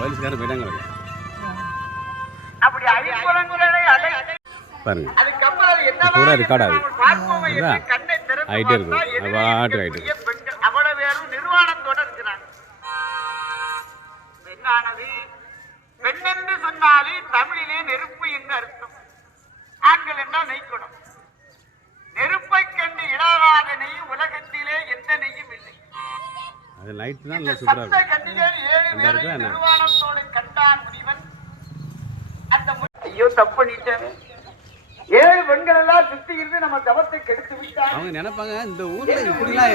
போலீஸ்காரன் போயிட்டாங்க பாருங்க. கூட ரெக்கார்ட் ஆகுது ஆகிட்டே இருக்கும் பாட்டு ஆகிட்டு இருக்கு. பெண்ணென்று சொன்னாலே தமிழிலே நெருப்பு என்று அர்த்தம். ஆண்கள் என்றால் நெய்க்குடம். நெருப்பை கண்டு இடாத நெய் உலகத்திலே எந்த நெய்யும் இல்லை. அது லைட் தான் நல்லா சூப்பரா இருக்கு. நிர்வாணத்தோடு கண்டான் முனிவன். அந்த ஐயோ தப்பு பண்ணிட்டேன். 7 பெண்கள் எல்லாம் சுத்தி இருந்து நம்ம தவத்தை கெடுத்து விட்டாங்க. அவங்க நினைப்பாங்க இந்த ஊர்ல இப்படிலாம்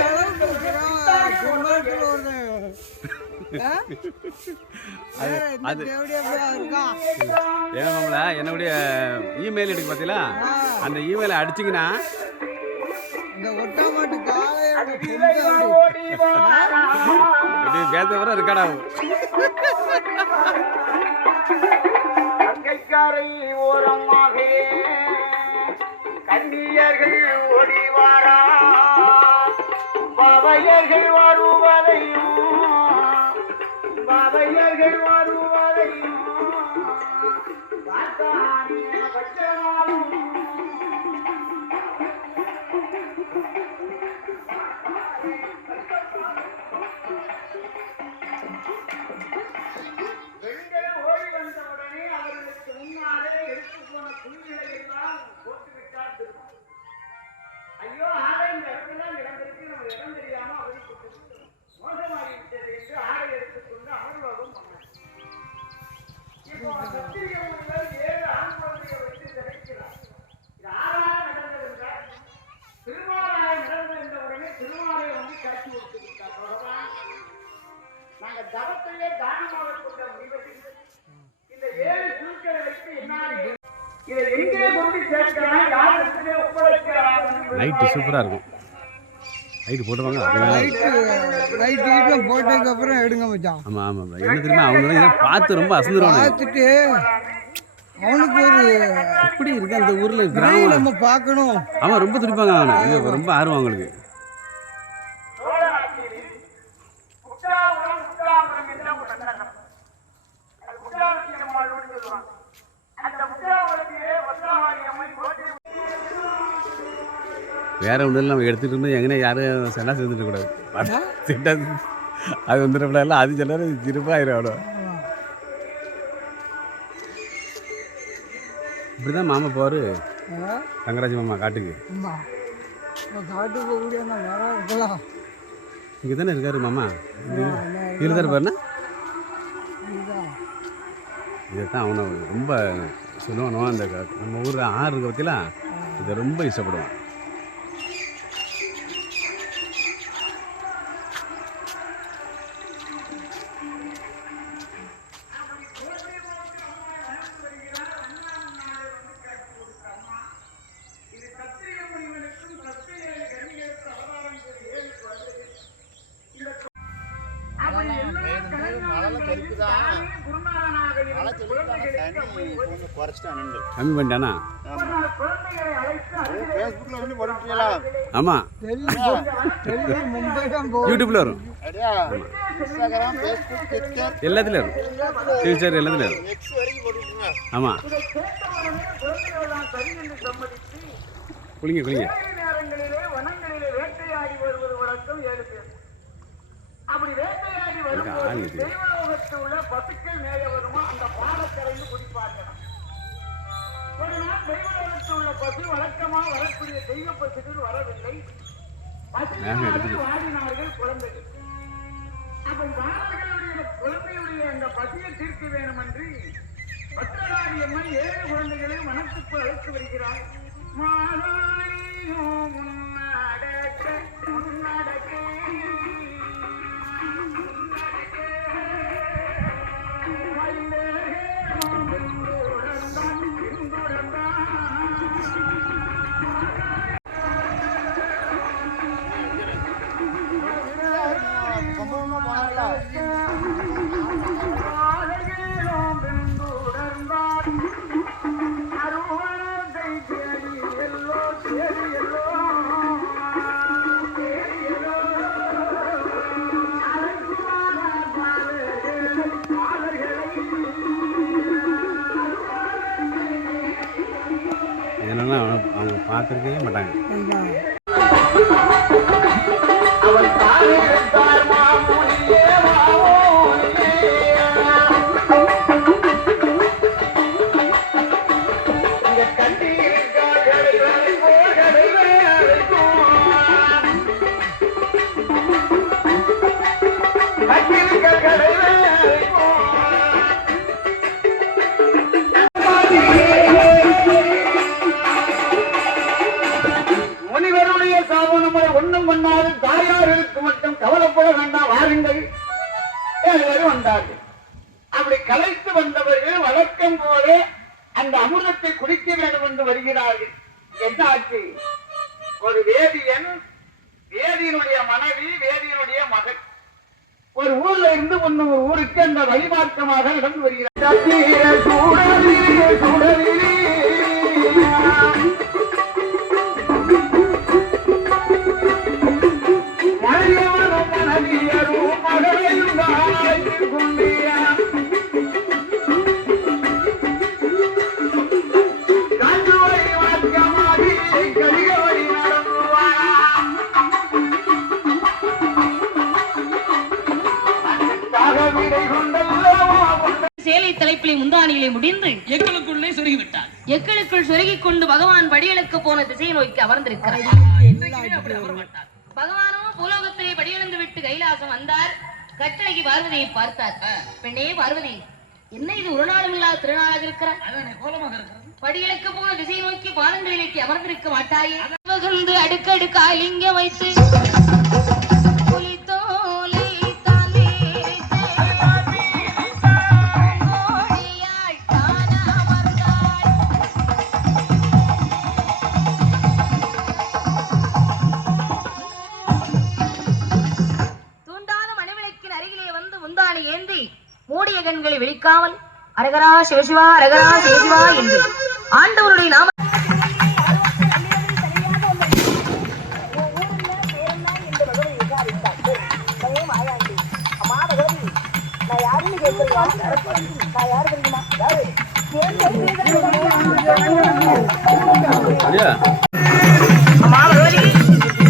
என்னுடைய இமெயில் இருக்கு பார்த்தீங்களா, அந்த இமெயிலை அடிச்சிங்கன்னா பேச வர ரெக்கார்ட் ஆகும். கரை ஓரமாக கண்ணியர்கள் ஓடிவாரா, பவையர்கள் வருவதையும் பவையர்கள் வருவதையும் ஐயோ ஆடை இந்த இடத்துல இடந்திருக்கு, நம்ம இடம் தெரியாம மோசமாகிவிட்டது என்று ஆடை எடுத்துக்கொண்டு அமர்வாகம் பண்ணார். இப்போ சத்திரியர்கள் 7 ஆண் குழந்தைகளை வச்சு திரைக்கிறார். இது ஆறாக நடந்தது என்றால் திருமாலாய் நடந்தது என்ற உடனே திருமாலை வந்து காட்சி கொடுத்து விட்டார். பகவான், நாங்கள் தவத்தையே தானமாக கொண்ட முடிவதில் இந்த 7 குழுக்களை வைத்து என்னால் இதை எங்கே கொண்டு சேர்க்கலாம், யாருக்கு ஒப்படைக்கலாம். லைட்டு சூப்பராக இருக்கும். லைட்டு போட்டுவாங்க. லைட்டு போட்டதுக்கு அப்புறம் எடுங்க மச்சான். ஆமாம் ஆமாம். என்ன தெரியுமா, அவங்க பார்த்து ரொம்ப அசந்துருவாங்க. பார்த்துட்டு அவனுக்கு ஒரு எப்படி இருக்கு அந்த ஊரில் கிராமம் நம்ம பார்க்கணும். ஆமாம், ரொம்ப துடிப்பாங்க. அவனை ரொம்ப ஆர்வம் அவங்களுக்கு. வேற ஒன்றும் நம்ம எடுத்துகிட்டு இருக்கும்போது எங்கன்னா யாரும் சென்னா சேர்ந்துட்டு கூடாது. அது வந்துடப்படாது. அது சொன்னாலும் திருப்பாயிரும். அவ்வளோ இப்படிதான் மாமா போவார். தங்கராஜ் மாமா காட்டுக்கு இங்கே தானே இருக்காரு மாமா. இதில் தான் இருப்பாருண்ணா. இதைத்தான் அவனை ரொம்ப சொல்லுவானோ. அந்த நம்ம ஊர் ஆறு இருக்க பற்றிலாம் இதை ரொம்ப இஷ்டப்படுவான். கம்மி பண்ணிட்டானா? ஆமாம், யூடியூப்ல வரும், எல்லாத்துலேயும் வரும், டிவிச்சர் எல்லாத்துலேயும் வரும். ஆமாம், குளிங்க குளிங்க. அப்படி வேட்டையாடி வரும்போது தெய்வலோகத்தில் உள்ள பசுக்கள் மேலே வருமா, அந்த பாலக்கரையில் குடிப்பார்கள். ஒரு நாள் தெய்வலோகத்தில் உள்ள பசு வழக்கமாக வரக்கூடிய தெய்வ பசுகள் வரவில்லை. வாடினார்கள் குழந்தைகள். அப்ப வாரர்களுடைய குழந்தையுடைய அந்த பசியை தீர்க்க வேண்டும் என்று பத்திரகாளியம்மன் 7 குழந்தைகளை வனத்துக்கு அழைத்து வருகிறார். மாதாளியோ முன்னடக்க முன்னடக்க எல்லோ பார்த்துருக்கவே மாட்டாங்க. அவன் தானிருந்தார் மாமுனியே மாமுனியே. இங்க கண்டி இருக்கா கடைவரைக்கோ கடைவரைக்கோ. கண்டிருக்க கடைவரைக்கோ. முனிவருடைய சாவனமுறை ஒண்ணும் பண்ணாது தாயாருக்கு மட்டும் கவலைப்பட வேண்டாம் வாருங்கள் எல்லாரும் வந்தார்கள். அப்படி கலைத்து வந்தவர்கள் வழக்கம் போல அந்த அமிர்தத்தை குடிக்க வேண்டும் என்று வருகிறார்கள். என்ன ஆச்சு? ஒரு வேதியன், வேதியனுடைய மனைவி, வேதியனுடைய மகள் ஒரு ஊர்ல இருந்து ஒரு ஊருக்கு அந்த வழிமாற்றமாக நடந்து வருகிறார். சேலை தலைப்பிலே முந்தானியிலே முடிந்து எங்களுக்குள்ளே சொருகிவிட்டார். எக்களுக்குள் சொருகிக் கொண்டு பகவான் படியெழுக்க போன திசையை நோக்கி அமர்ந்திருக்கிறார். பகவானோ பூலோகத்திலே படியெழுந்து விட்டு கைலாசம் வந்தார். கட்டளைக்கு பார்வதியை பார்த்தார். பெண்ணே பார்வதி, என்ன இது ஒரு நாளும் இல்லாத திருநாளாக இருக்கிறார்? படியெழுக்க போன திசையை நோக்கி பாதங்களிலே அமர்ந்திருக்க மாட்டாயே? அடுக்கடுக்கா லிங்க வைத்து மூடிய கண்களை விழிக்காமல் அரகரா சிவசிவா அரகரா சிவசிவா என்று ஆண்டவருடைய நாம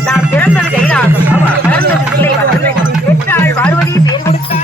நான் பிறந்தது கைலாசம், பார்வதி பேர் கொடுத்தார்.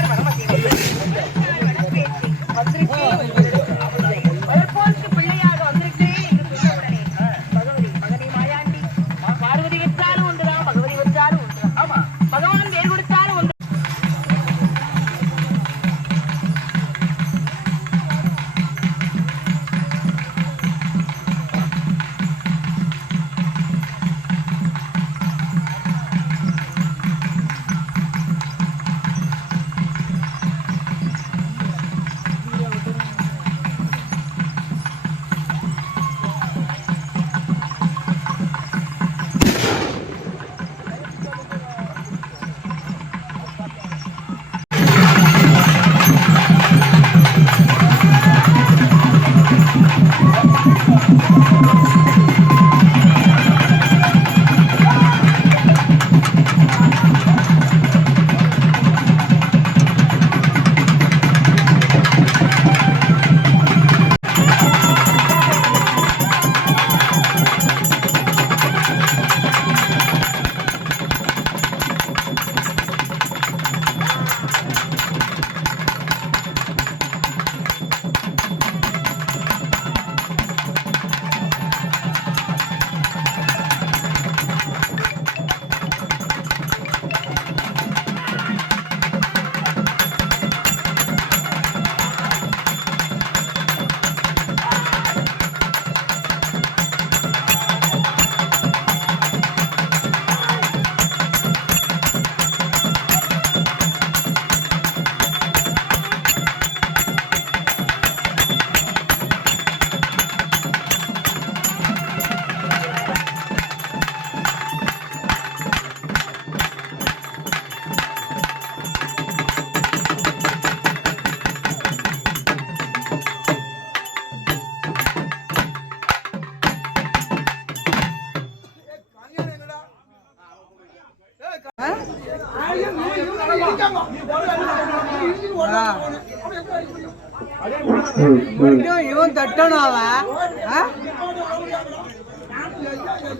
இவன் தட்டணும் அவன்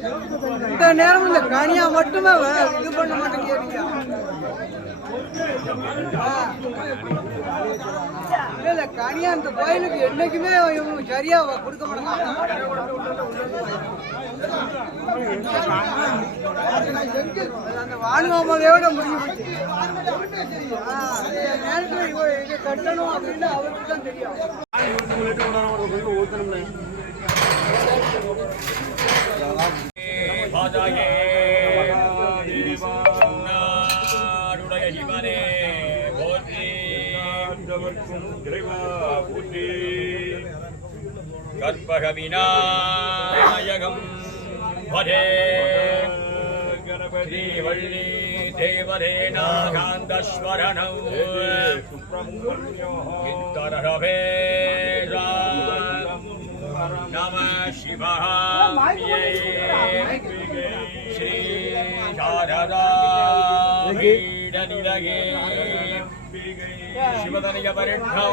இந்த நேரம் இந்த கனியா மட்டுமே இது பண்ண மாட்டேங்கிறீங்க. இல்ல கனியா இந்த கோயிலுக்கு என்னைக்குமே இவங்க சரியா கொடுக்க மாட்டாங்க. அந்த வானுவாமலையோட முடிஞ்சு நேரத்தில் இதை கட்டணும் அப்படின்னு அவருக்கு தான் தெரியும். சிவனே போற்றி கற்பக விநாயகம் பதே ஸ்ரீவள்ளி தேவரே நாகாந்தஸ்வரணௌ இத்தரவேதா நம சிவாய ஸ்ரீ சாரதா நிலகே சிவதனிய பரிஷ்ணோ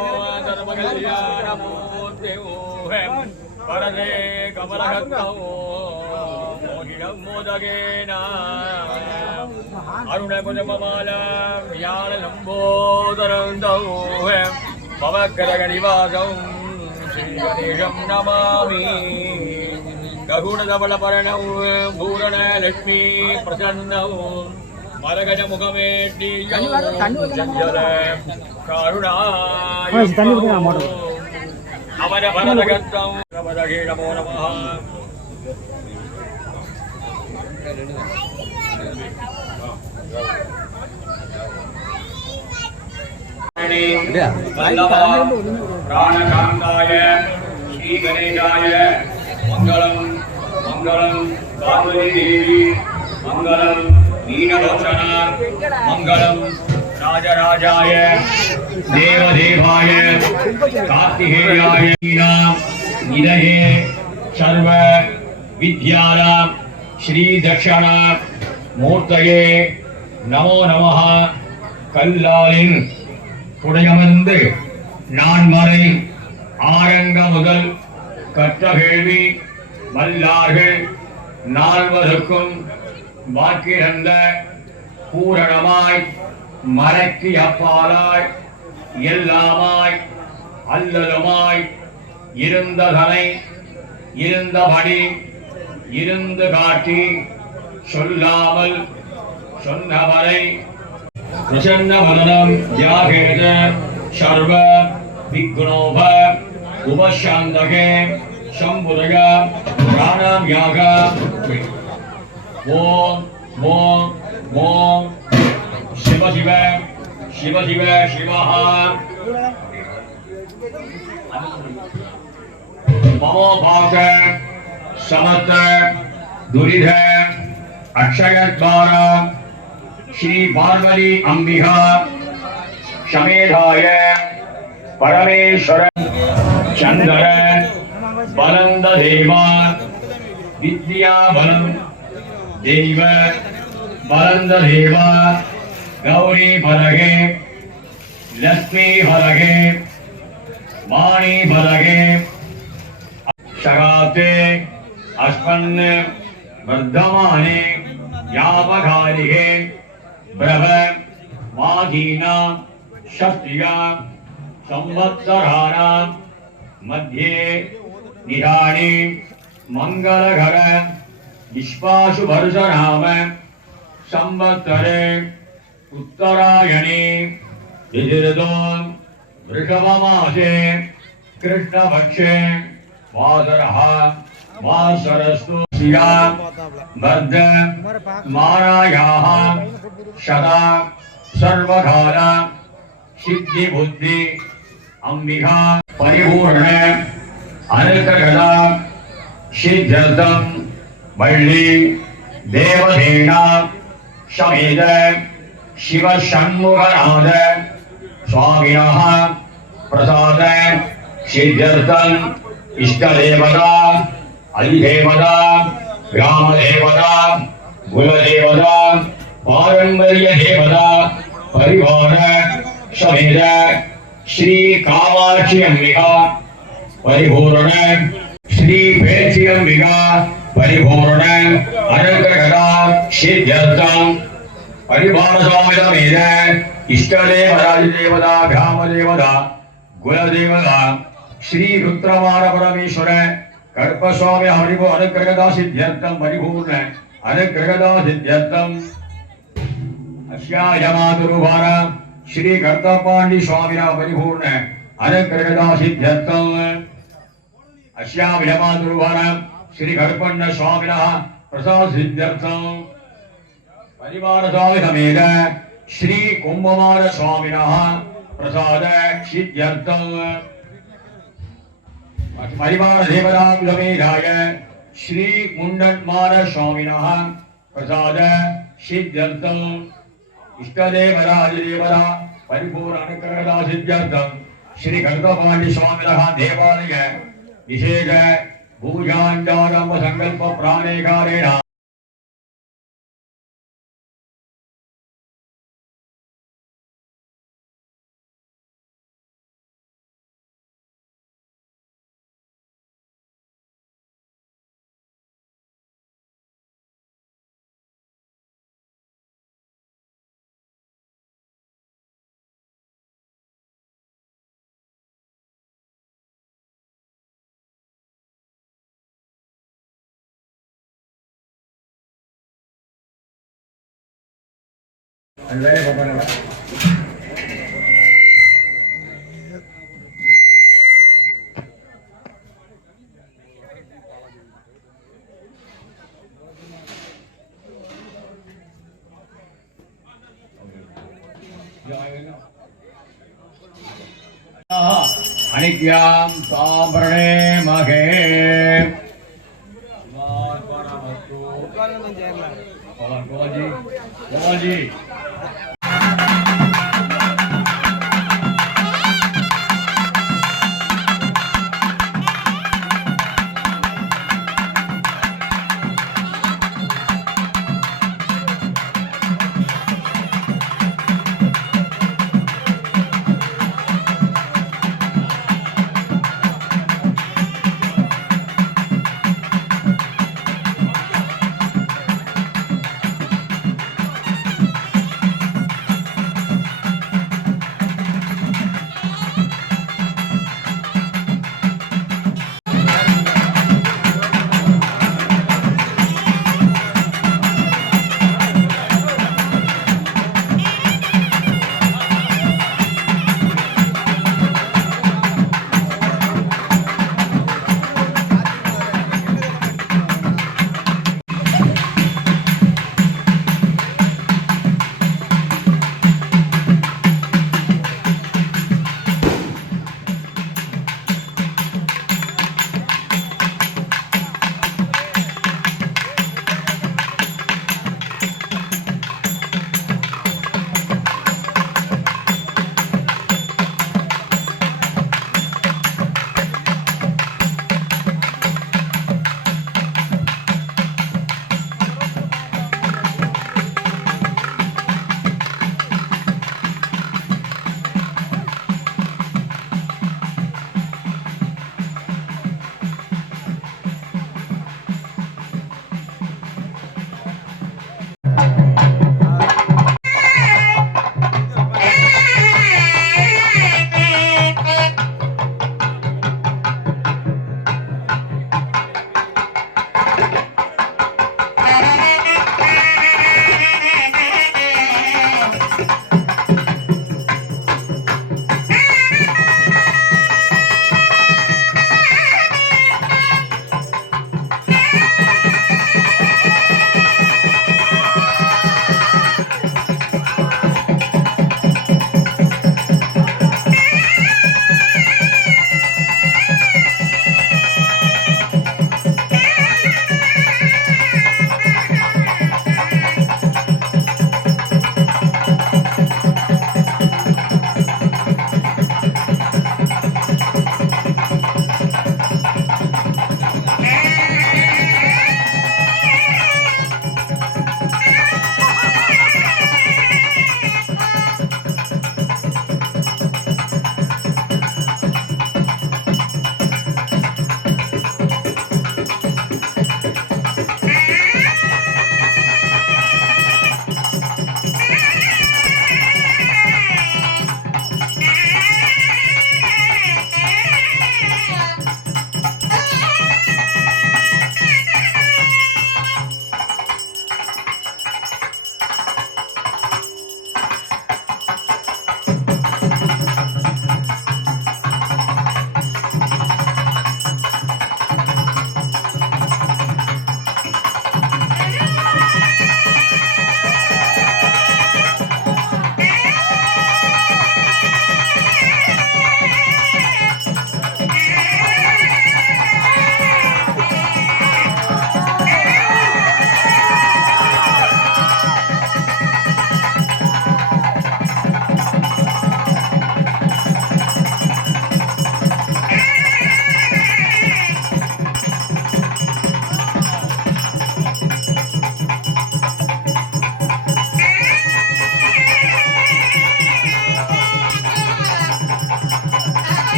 தர்மகல்யாணமூர்த்தியூஹம் பரதே கமலஹத்தோ மோகினம் மோதகேன அருணகுஜமமாலம் வியாழலம்போதரந்தௌஹம் பவக்கரகணிவாசம் ஸ்ரீகணேஷம் நமாமி ககுணதவளபரணௌ பூரண லக்ஷ்மீ பிரசன்னௌ மரகஜ முகமேட்டி அவர பரதகத்தம் நமதகே நமோ நமः. பிராணகாந்தாய ஸ்ரீ கணேசாய மங்களம் மங்களம் பார்வதி தேவி மங்களம் नीनलोचन मंगलम राजराजाय देवदेवाय कार्तिकेयाय निधये सर्व विद्यानां श्री दक्षिण मूर्तये नमो नमः. कल्लालिन புடையமர்ந்து நான்மறை ஆரங்க முதல் கற்ற கேள்வி வல்லார்கள் நால்வருக்கும் வாக்கிரந்த பூரணமாய் மறைக்கு அப்பாலாய் எல்லாமாய் அல்லலுமாய் இருந்ததனை இருந்தபடி இருந்து காட்டி சொல்லாமல் சொன்னவரை பிரசன்னவதனம் தியாகேத சர்வ விக்னோப உபசாந்தகே சம்புதக பிராணாம் யாக ஓம் ஓம் ஓம் சிவ சிவ சிவ சிவ சிவஹ மமோபாக சமத்த துரித அக்ஷயத்வார ஸ்ரீ பார்வதி அம்பிகா சமேதாய பரமேஸ்வர சந்திர பலந்த தேவா வித்யா பலம் देव बलंद देवा गौरी भरगे लक्ष्मी भरगे वाणी भरगे शगाते अस्पन्न वर्धमाने यावघारिगे ब्रह माधीना शक्तिया संवत्सराणा मध्ये निधाने मंगलघर विश्वासु वर्षनाम संवत्सरे उत्तरायणे विजिर्दो वृषभमासे कृष्णपक्षे वासरः वासरस्तु श्रिया वर्ध मारायाः सदा सर्वकाल सिद्धि बुद्धि अंबिका परिपूर्ण अनंतगला सिद्धर्थम वल्ली देवसेना समेत शिव षण्मुखनाथ स्वामिनः प्रसाद सिद्ध्यर्थम इष्टदेवता अधिदेवता ग्रामदेवता कुलदेवता पारंपर्य देवता परिवार समेत श्री कामाक्षी अंबिका परिपूर्ण श्री भेची अंबिका परिपूर्ण अनुग्रहदा सिद्ध्यर्थं परिवारस्वामिनमेद इष्टदेवता ग्रामदेवता कुलदेवता श्री रुद्रमार परमेश्वर कर्पस्वामी हरिभो अनुग्रहदा सिद्ध्यर्थं परिपूर्ण अनुग्रहदा सिद्ध्यर्थं अस्यायमातुरुवार श्री कर्तपाण्डि स्वामिनः परिपूर्ण अनुग्रहदा सिद्ध्यर्थं अस्यायमातुरुवार श्री कर्पण्य स्वामिनः प्रसाद सिद्ध्यर्थं परिवार स्वामी समेत श्री कुंभमार स्वामिनः प्रसाद सिद्ध्यर्थं परिवार देवता समेताय श्री मुंडन्मार स्वामिनः प्रसाद सिद्ध्यर्थं इष्टदेवता अधिदेवता परिपूर्ण अनुग्रहदा सिद्ध्यर्थं श्री कर्तपाण्डि स्वामिनः देवालय विशेष पूजांडारंभ संकल्प प्राणेकारेण अनित्यां ताम्रणे महे गोपाल जी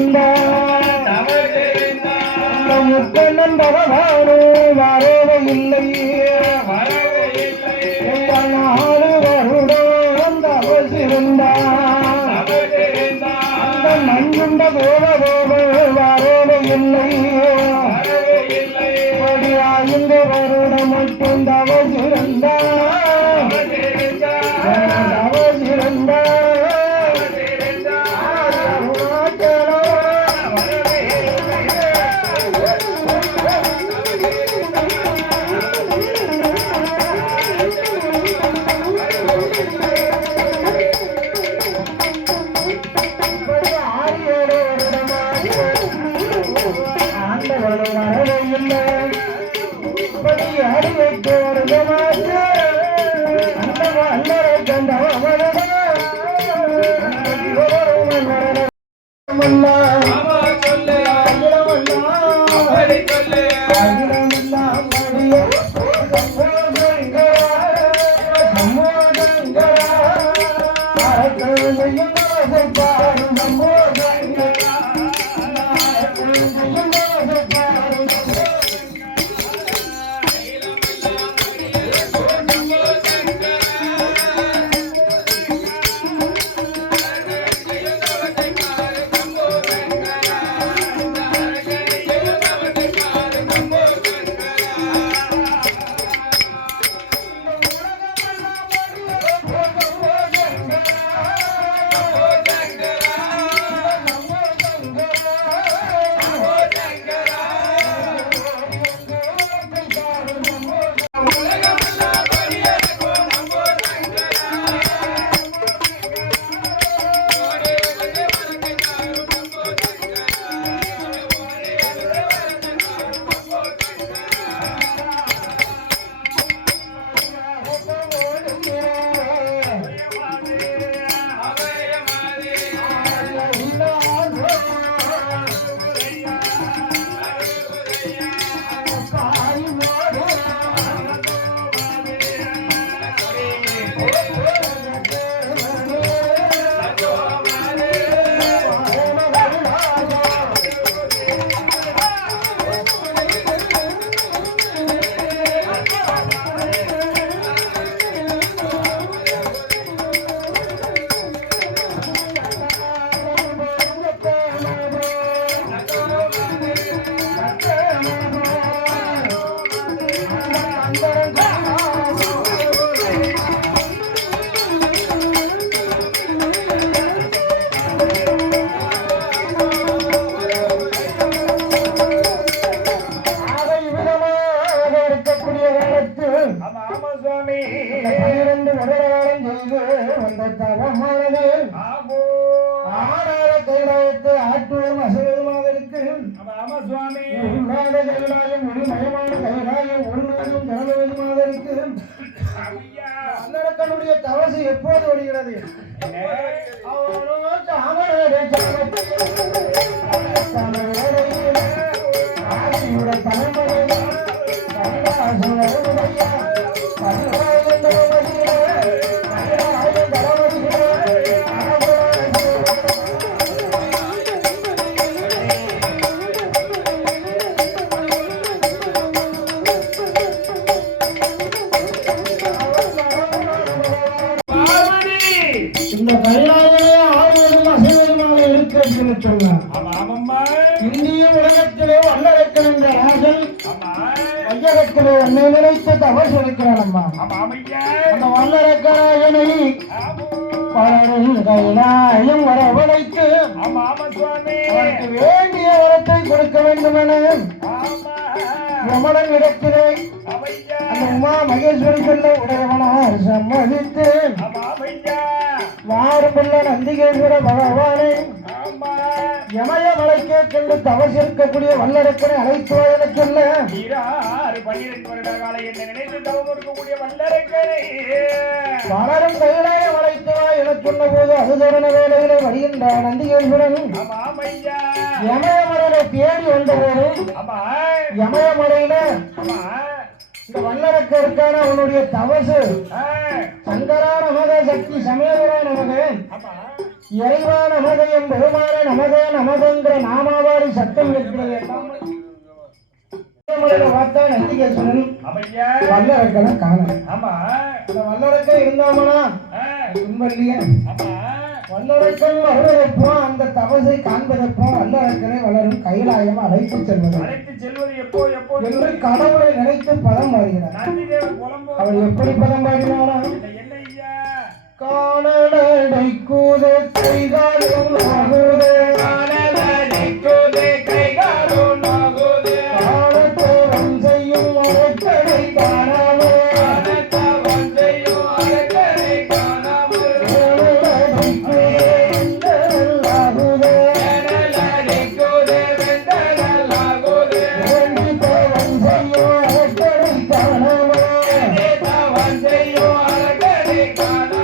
இருந்தான் அந்த முக்கண்ணன் பகவானோ வரவே இல்லை 4 வருடம் தவசிருந்தான் அந்த நஞ்சுண்ட கோபகோப வரவே இல்லை 5 வருடம் மட்டும் தவசிருந்தான் தவசு எப்போது ஒடுகிறது இந்த கைலாயமே ஆறுவதும் அசைவதுமாக இருக்கு அப்படின்னு சொன்னார். இந்திய உலகத்திலே வல்லரக்கன் என்ற ராஜன் வையகத்திலே என்னை நினைத்து தவறு இருக்கிறான் அம்மா. அந்த வல்லரக்கராயனை பலரும் கைலாயம் வரவழைத்து அவருக்கு வேண்டிய வரத்தை கொடுக்க வேண்டும் என ரமணன் இடத்திலே அந்த உமா மகேஸ்வரி சொல்ல உடையவனார் சம்மதித்து வாருமுள்ள நந்திகேஸ்வர பகவானை யமயமலைக்கே சென்று தவசிருக்கக்கூடிய வல்லரக்கனை அழைத்து என சொல்ல 12 வருட கால என்ன நினைத்து தவம் இருக்கக்கூடிய வல்லரக்கனை பலரும் கைலாயம் அழைத்து என சொன்ன போது அது தருண வேலையிலே வருகின்ற நந்திகேஸ்வரன் யமயமலையில தேடி வந்தபோது யமயமலையில இந்த வல்லரக்கருக்கான அவனுடைய தவசு சங்கரா நமக சக்தி சமேதரா நமக இறைவா நமக எம் பெருமான நமக நமகங்கிற நாமாவாடி சத்தம் இருக்கிறது பார்த்தா நந்திகேஸ்வரன் வல்லரக்கனை காண அந்த வல்லரக்கன் இருந்தாமனா துன்பல்லையே வல்லரக்கன் வருவதப்போ அந்த தவசை காண்பதப்போ வல்லரக்கனை வளரும் கைலாயம் அழைத்து செல்வது எப்போ என்று கடவுளை நினைத்து பதம் பாடுகிறார். அவர் எப்படி பதம் பாடினாரா? காணலடை கூது கைகாலும் ஆகுதே காணலடை கூது கைகாலும் ஆகுதே காணத்தவன் செய்யும் அரக்கனை காணாமல் காணத்தவன் செய்யும் அரக்கனை காணாமல் காணலடை கூது ஆகுதே காணலடை கூது வெந்தனல் ஆகுதே வேண்டித்தவன் செய்யும் அரக்கனை காணாமல் வேண்டித்தவன் செய்யும் அரக்கனை காணாமல்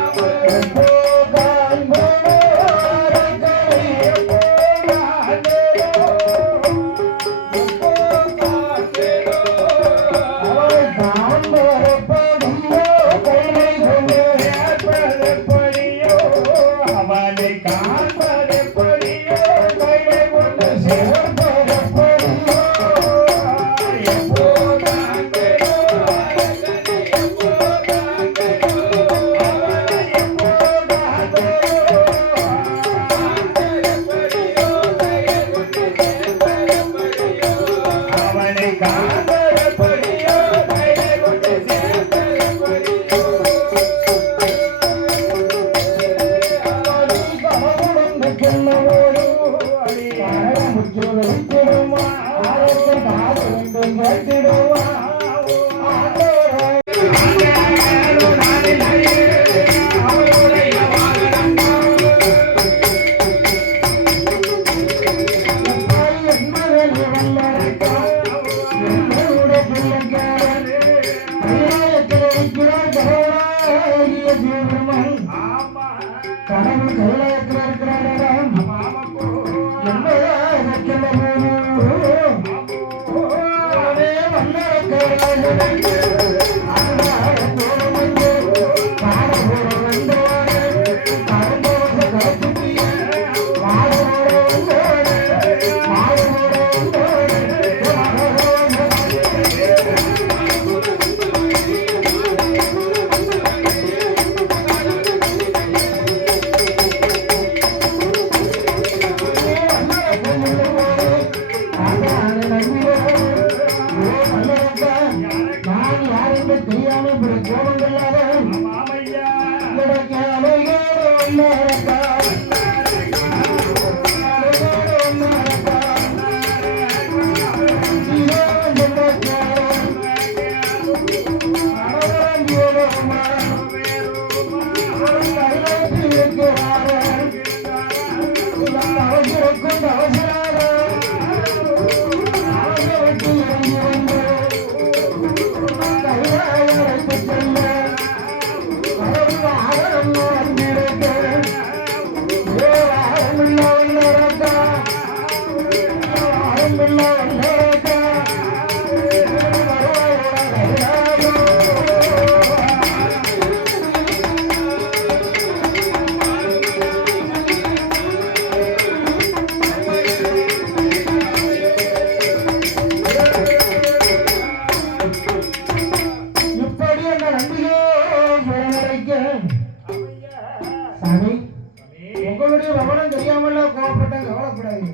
உங்களுடைய விவரம் தெரியாமல கோவப்பட்ட கவலைப்படாதீங்க.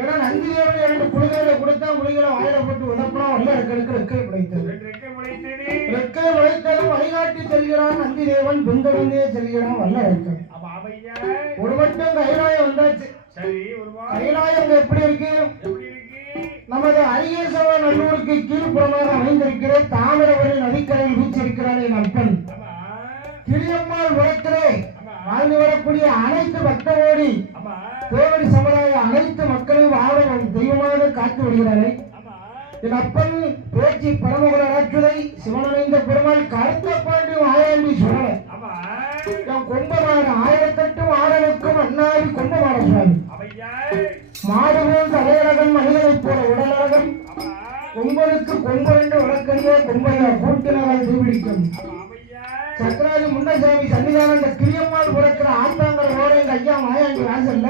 ஏன்னா நந்திதேவன் 2 குளிகளை கொடுத்தா குளிகளை வாயில போட்டு உதப்பனா வல்லரக்கனுக்கு ரெக்கை பிடித்தது. ரெக்கை பிடித்ததும் வழிகாட்டி செல்கிறான் நந்திதேவன், பின்தொடர்ந்தே செல்கிறான் வல்லரக்கன். ஒரு மட்டும் கைலாயம் வந்தாச்சு. கைலாயம் எப்படி இருக்கு? நமது அரியசவ நல்லூருக்கு கீழ்ப்புறமாக அமைந்திருக்கிற தாமிரபரணி நதிக்கரையில் வீச்சிருக்கிறானே நற்பன் கிளியம்மாள் உலகத்திலே வாழ்ந்து வரக்கூடிய அனைத்து பக்தவோடி தேவடி சமுதாய அனைத்து மக்களையும் வாழ தெய்வமாக காத்து வருகிறாரே என் அப்பன் பேச்சு பரமகுல ராட்சுதை சிவனடைந்த பெருமாள் கருத்த பாண்டி ஆயாண்டி சொல்லல என் கொம்பமான 1008 ஆடலுக்கும் அண்ணாவி கொம்பமான சுவாமி மாடுபோல் தலையழகன் மனிதனைப் போல உடலழகன் கொம்பனுக்கு கொம்பரண்டு வழக்கறிய கொம்பையா கூட்டினால் தீபிடிக்கும் ஐயா சக்கராஜி முண்டசாமி சன்னிதானம் இந்த கிரியம்மாள் பிறக்கிற ஆத்தாங்கர ஓர எங்க ஐயா மாயாண்டி வாசல்ல